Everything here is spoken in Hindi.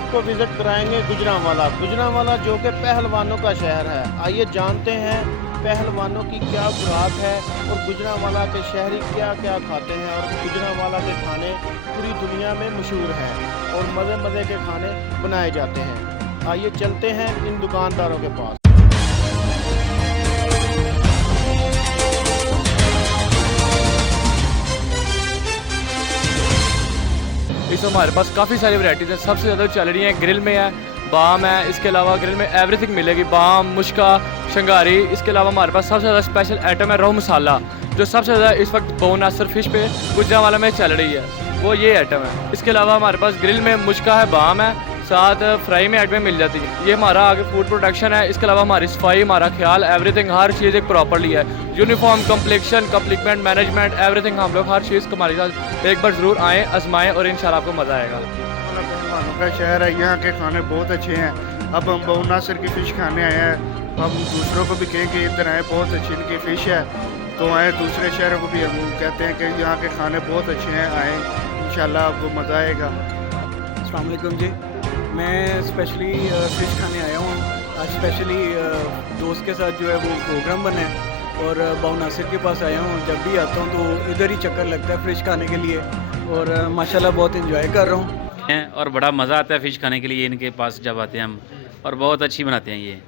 आपको विज़िट कराएंगे गुजरांवाला जो कि पहलवानों का शहर है। आइए जानते हैं पहलवानों की क्या खुराक है और गुजरांवाला के शहरी क्या क्या खाते हैं, और गुजरांवाला के खाने पूरी दुनिया में मशहूर हैं और मज़े मज़े के खाने बनाए जाते हैं। आइए चलते हैं इन दुकानदारों के पास। इस हमारे पास काफ़ी सारी वैरायटीज़ हैं। सबसे ज़्यादा चल रही हैं ग्रिल में है, बाम है, इसके अलावा ग्रिल में एवरीथिंग मिलेगी, बाम, मुश्का, शंगारी। इसके अलावा हमारे पास सबसे ज़्यादा स्पेशल आइटम है रोह मसाला, जो सबसे ज़्यादा इस वक्त बोनासर फिश पे गुजरांवाला में चल रही है, वो ये आइटम है। इसके अलावा हमारे पास ग्रिल में मुश्का है, बाम है, साथ फ्राई में आइटमें मिल जाती है। ये हमारा आगे फूड प्रोडक्शन है। इसके अलावा हमारी सफाई, हमारा ख्याल, एवरीथिंग, हर चीज़ एक प्रॉपरली है। यूनिफॉर्म, कम्प्लेक्शन, कम्प्लीटमेंट, मैनेजमेंट, एवरीथिंग हम लोग हर चीज़ हमारे साथ एक बार ज़रूर आएँ, आजमाएँ और इंशाल्लाह आपको मज़ा आएगा। पहलवानों का शहर है, यहाँ के खाने बहुत अच्छे हैं। अब हम बोनासर की फ़िश खाने आए हैं, हम दूसरों को भी कहें कि इधर आए, बहुत अच्छी इनकी फ़िश है, तो आए। दूसरे शहरों को भी हम कहते हैं कि यहाँ के खाने बहुत अच्छे हैं, आए, इंशाल्लाह आपको मज़ा आएगा। अस्सलाम वालेकुम जी, मैं स्पेशली फ़िश खाने आया हूँ। आज स्पेशली दोस्त के साथ जो है वो प्रोग्राम बना है और बोनासर के पास आया हूँ। जब भी आता हूँ तो इधर ही चक्कर लगता है फ़िश खाने के लिए, और माशाल्लाह बहुत इंजॉय कर रहा हूँ। और बड़ा मज़ा आता है फ़िश खाने के लिए इनके पास जब आते हैं हम, और बहुत अच्छी बनाते हैं ये।